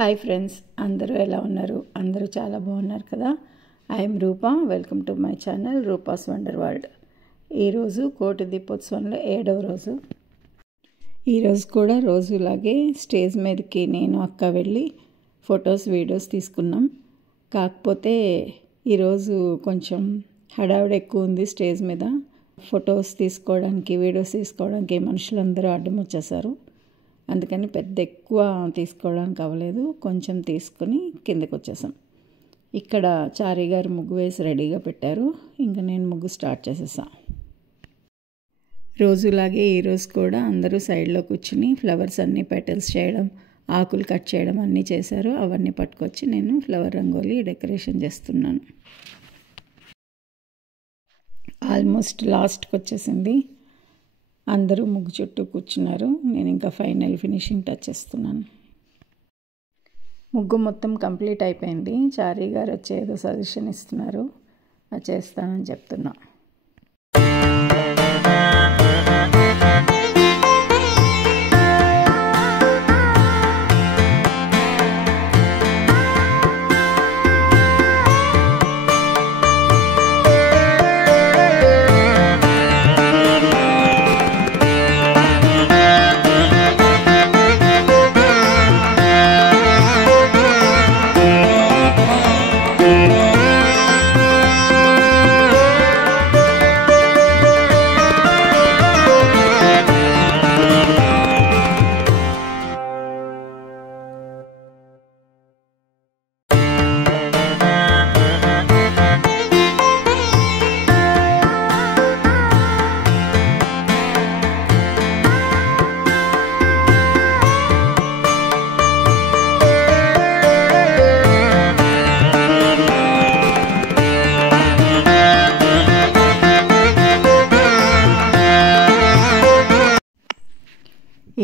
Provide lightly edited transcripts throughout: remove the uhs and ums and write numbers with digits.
Hi friends, అందరూ ఎలా ఉన్నారు? అందరూ చాలా బాగున్నారు కదా. I am Rupa. Welcome to my channel Rupa's wonder world. ఈరోజు కోటి దీపోత్సవంలో 7వ రోజు. ఈరోజు కూడా రోజులాగే స్టేజ్ మీదకి నేను అక్క వెళ్ళి ఫొటోస్ వీడియోస్ తీసుకున్నాం. కాకపోతే ఈరోజు కొంచెం హడావిడి ఎక్కువ ఉంది. స్టేజ్ మీద ఫొటోస్ తీసుకోవడానికి వీడియోస్ తీసుకోవడానికి మనుషులందరూ అడ్డం వచ్చేసారు. అందుకని పెద్ద ఎక్కువ తీసుకోవడానికి అవ్వలేదు. కొంచెం తీసుకొని కిందకి వచ్చేసాం. ఇక్కడ చారీ గారు ముగ్గు వేసి రెడీగా పెట్టారు. ఇంకా నేను ముగ్గు స్టార్ట్ చేసేసాను. రోజులాగే ఈరోజు కూడా అందరూ సైడ్లో కూర్చుని ఫ్లవర్స్ అన్నీ పెటల్స్ చేయడం, ఆకులు కట్ చేయడం అన్నీ చేశారు. అవన్నీ పట్టుకొచ్చి నేను ఫ్లవర్ రంగోలీ డెకరేషన్ చేస్తున్నాను. ఆల్మోస్ట్ లాస్ట్కి వచ్చేసింది. అందరూ ముగ్గు చుట్టూ కూర్చున్నారు. నేను ఇంకా ఫైనల్ ఫినిషింగ్ టచ్ చేస్తున్నాను. ముగ్గు మొత్తం కంప్లీట్ అయిపోయింది. చారీ గారు వచ్చి ఏదో సజెషన్ ఇస్తున్నారు. అది చేస్తానని చెప్తున్నా.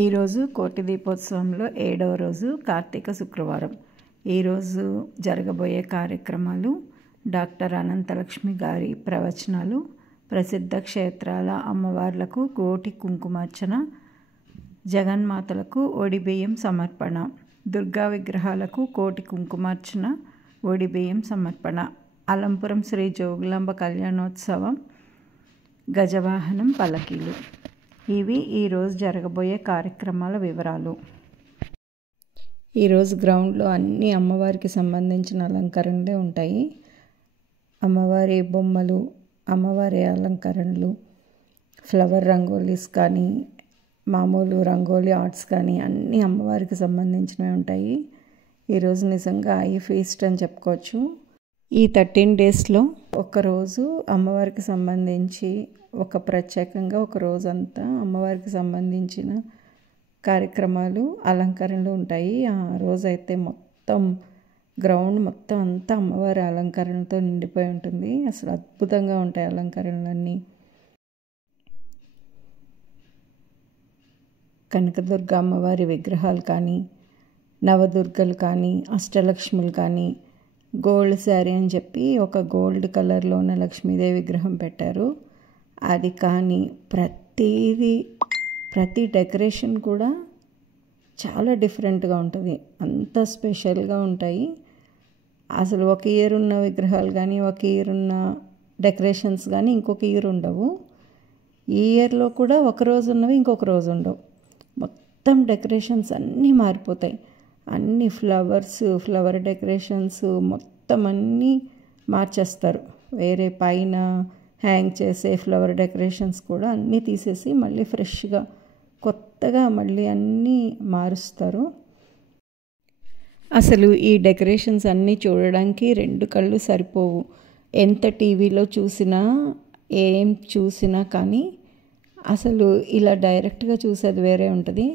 ఈరోజు కోటి దీపోత్సవంలో 7వ రోజు, కార్తీక శుక్రవారం. ఈరోజు జరగబోయే కార్యక్రమాలు: డాక్టర్ అనంతలక్ష్మి గారి ప్రవచనాలు, ప్రసిద్ధ క్షేత్రాల అమ్మవార్లకు కోటి కుంకుమార్చన, జగన్మాతలకు ఒడిబియ్యం సమర్పణ, దుర్గా విగ్రహాలకు కోటి కుంకుమార్చన, ఒడిబియ్యం సమర్పణ, అలంపురం శ్రీ జోగులాంబ కళ్యాణోత్సవం, గజవాహనం, పల్లకీలు. ఇవి ఈరోజు జరగబోయే కార్యక్రమాల వివరాలు. ఈరోజు గ్రౌండ్లో అన్ని అమ్మవారికి సంబంధించిన అలంకరణలే ఉంటాయి. అమ్మవారి బొమ్మలు, అమ్మవారి అలంకరణలు, ఫ్లవర్ రంగోలీస్ కానీ, మామూలు రంగోలీ ఆర్ట్స్ కానీ అన్నీ అమ్మవారికి సంబంధించినవి ఉంటాయి. ఈరోజు నిజంగా ఐ ఫీస్ట్ అని చెప్పుకోవచ్చు. ఈ 13 డేస్లో ఒకరోజు అమ్మవారికి సంబంధించి ఒక ప్రత్యేకంగా ఒక రోజంతా అమ్మవారికి సంబంధించిన కార్యక్రమాలు, అలంకరణలు ఉంటాయి. ఆ రోజైతే మొత్తం గ్రౌండ్ మొత్తం అంతా అమ్మవారి అలంకరణతో నిండిపోయి ఉంటుంది. అసలు అద్భుతంగా ఉంటాయి అలంకరణలన్నీ. కనకదుర్గ అమ్మవారి విగ్రహాలు కానీ, నవదుర్గలు కానీ, అష్టలక్ష్ములు కానీ, గోల్డ్ శారీ అని చెప్పి ఒక గోల్డ్ కలర్లో ఉన్న లక్ష్మీదేవి విగ్రహం పెట్టారు. అది కానీ ప్రతి డెకరేషన్ కూడా చాలా డిఫరెంట్గా ఉంటుంది. అంత స్పెషల్గా ఉంటాయి. అసలు ఒక ఇయర్ ఉన్న విగ్రహాలు కానీ, ఒక ఇయర్ ఉన్న డెకరేషన్స్ కానీ ఇంకొక ఇయర్ ఉండవు. ఈ ఇయర్లో కూడా ఒక రోజు ఉన్నవి ఇంకొక రోజు ఉండవు. మొత్తం డెకరేషన్స్ అన్నీ మారిపోతాయి. అన్ని ఫ్లవర్ డెకరేషన్స్ మొత్తం అన్నీ మార్చేస్తారు. వేరే పైన హ్యాంగ్ చేసే ఫ్లవర్ డెకరేషన్స్ కూడా అన్నీ తీసేసి మళ్ళీ ఫ్రెష్గా కొత్తగా మళ్ళీ అన్నీ మారుస్తారు. అసలు ఈ డెకరేషన్స్ అన్నీ చూడడానికి 2 కళ్ళు సరిపోవు. ఎంత టీవీలో చూసినా, ఏం చూసినా కానీ అసలు ఇలా డైరెక్ట్గా చూసేది వేరే ఉంటుంది.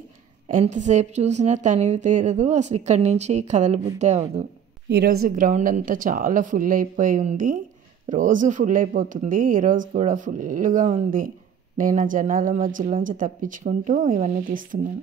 ఎంతసేపు చూసినా తనివి తీరదు. అసలు ఇక్కడి నుంచి కదలబుద్దే అవ్వదు. ఈరోజు గ్రౌండ్ అంతా చాలా ఫుల్ అయిపోయి ఉంది. రోజు ఫుల్ అయిపోతుంది. ఈరోజు కూడా ఫుల్గా ఉంది. నేను ఆ జనాల మధ్యలోంచి తప్పించుకుంటూ ఇవన్నీ తీస్తున్నాను.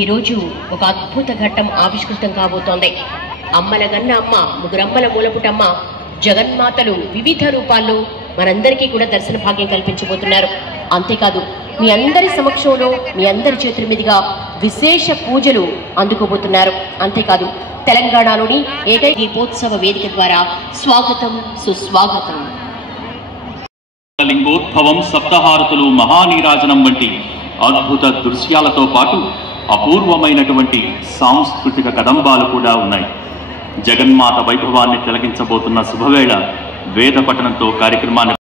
ఈరోజు ఒక అద్భుత ఘట్టం ఆవిష్కృతం కాబోతోంది. అమ్మల గన్న అమ్మ, ముగ్గురమ్మల మూలపుటమ్మ జగన్మాతలు వివిధ రూపాల్లో మనందరికీ కూడా దర్శన భాగ్యం కల్పించబోతున్నారు. అంతేకాదు మీ అందరి సమక్షంలో మీ అందరి చేతుల మీదుగా విశేష పూజలు అందుకోబోతున్నారు. అంతేకాదు తెలంగాణలోని ఏకైక దీపోత్సవ వేదిక ద్వారా స్వాగతం, సుస్వాగతం. లింగోద్భవం, సప్తహారతులు, మహానీరాజనం వంటి అద్భుత దృశ్యాలతో పాటు అపూర్వమైనటువంటి సాంస్కృతిక కదంబాలు కూడా ఉన్నాయి. జగన్మాత వైభవాన్ని తిలకించబోతున్న శుభవేళ వేద పఠనంతో కార్యక్రమాన్ని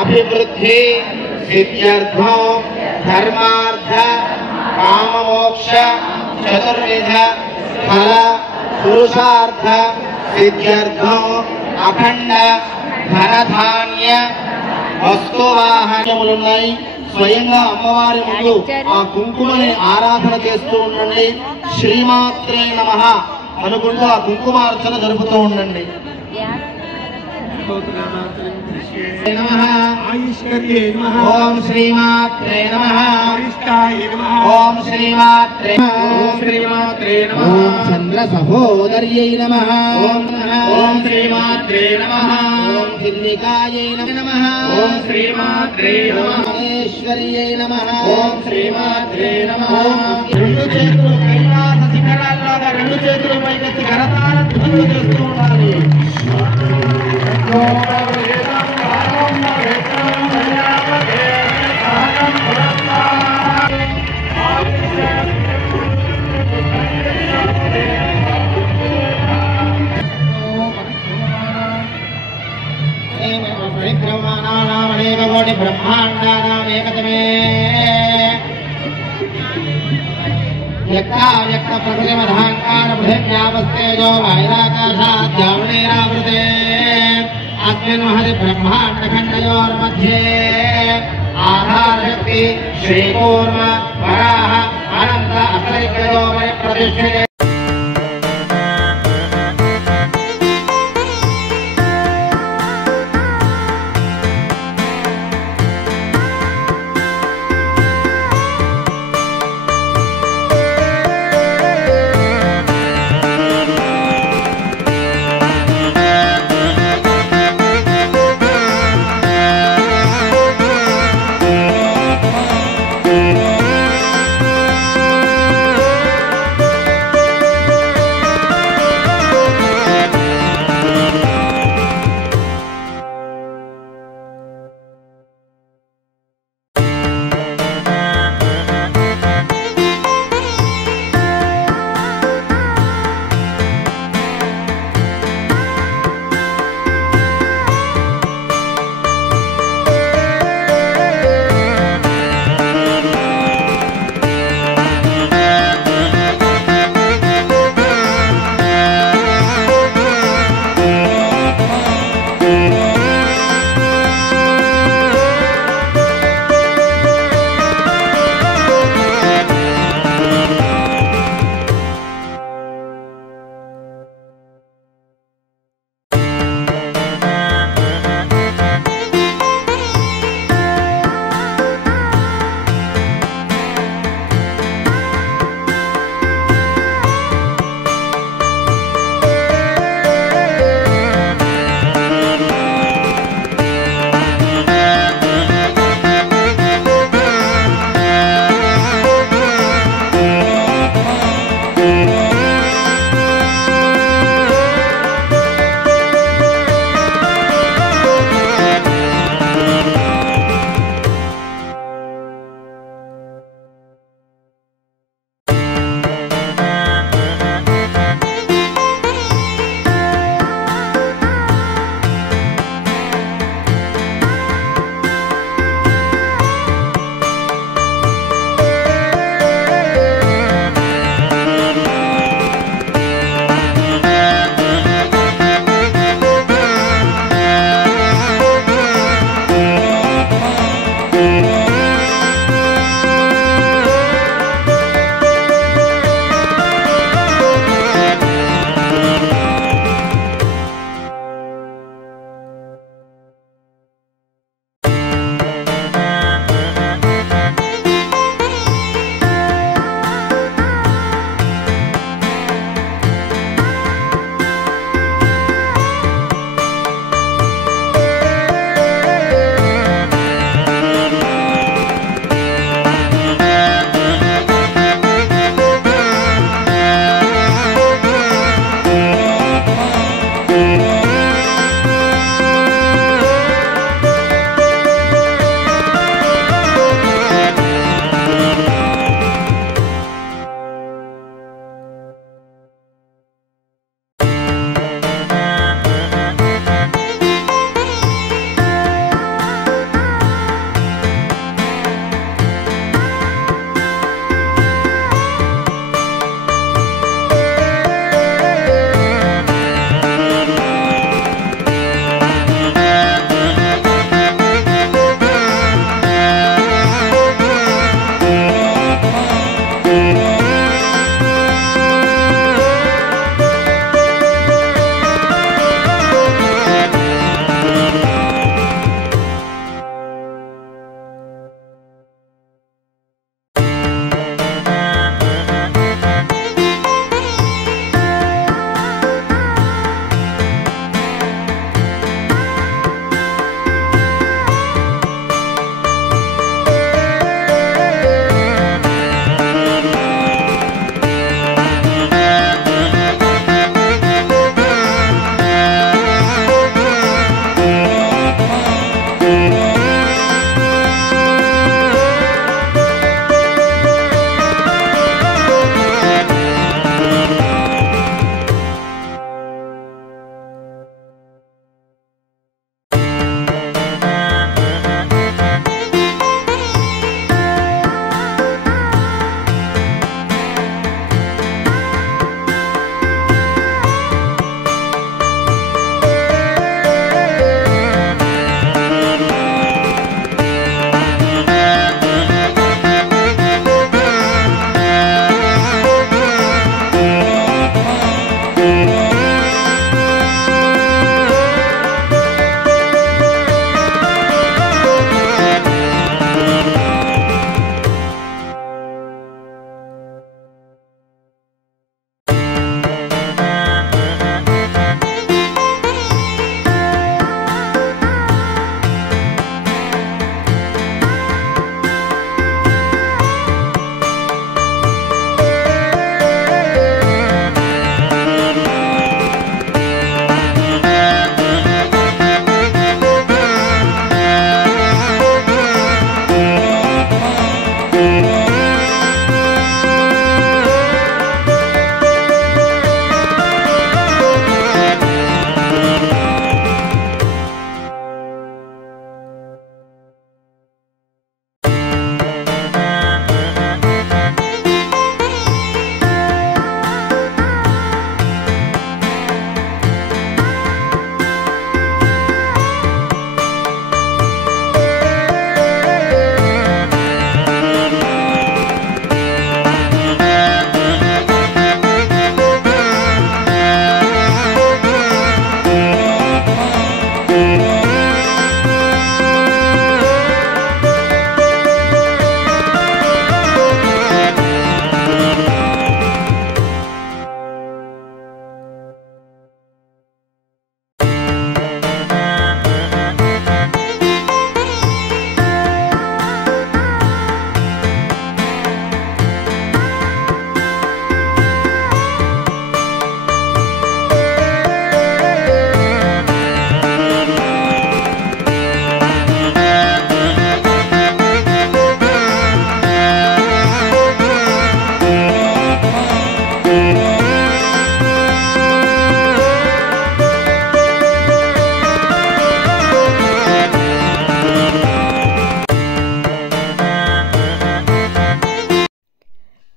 అభివృద్ధి సిద్ధ్యర్థం ధర్మార్థ కామమోక్ష చతుర్విధ ఫల పురుషార్థ సిద్ధ్యర్థం అఖండ ధనధాన్య వస్తువాహనములున్నాయి. స్వయంగా అమ్మవారి ముందు ఆ కుంకుమని ఆరాధన చేస్తూ ఉండండి. శ్రీమాత్రే నమః అనుకుంటూ ఆ కుంకుమార్చన జరుపుతూ ఉండండి. ఓం శ్రీమాత్రే నమః. ఓం శ్రీమాత్రే నమః. ఓం చంద్ర సహోదర్యై నమః. ఓం శ్రీమాత్రే నమః. ఓం హిన్నికాయై నమః. ఓం శ్రీమాత్రే నమః. ఈశ్వర్యై నమః. ఓం శ్రీమాత్రే నమః. రెండు చేతులు కైలాస శిఖరాల్లోగా రెండు చేతులు పైకెత్తి కరతాళ ధ్వనులు చేస్తూ ఉండాలి. పరిబ్రహ్మాణానామనేక బ్రహ్మాండానామేకతమే వ్యక్త ప్రకృతిమధాంకార పృథివ్యాపస్తేజో వాయురాకాశాద్యావృతే అస్మిన్ మహది బ్రహ్మాండఖండయోర్मध्ये ఆధారశక్తి శ్రీకూర్మ వరాహ అనంత అసైక్యో ప్రతిష్ఠితే.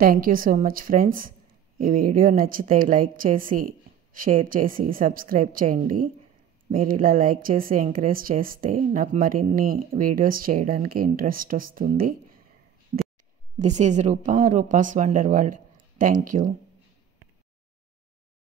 Thank you so much friends. ఈ వీడియో నచ్చితే లైక్ చేసి షేర్ చేసి సబ్స్క్రైబ్ చేయండి. మీరు ఇలా లైక్ చేసి ఎంకరేజ్ చేస్తే నాకు మరిన్ని వీడియోస్ చేయడానికి ఇంట్రెస్ట్ వస్తుంది. This is Rupa's wonder world. Thank you.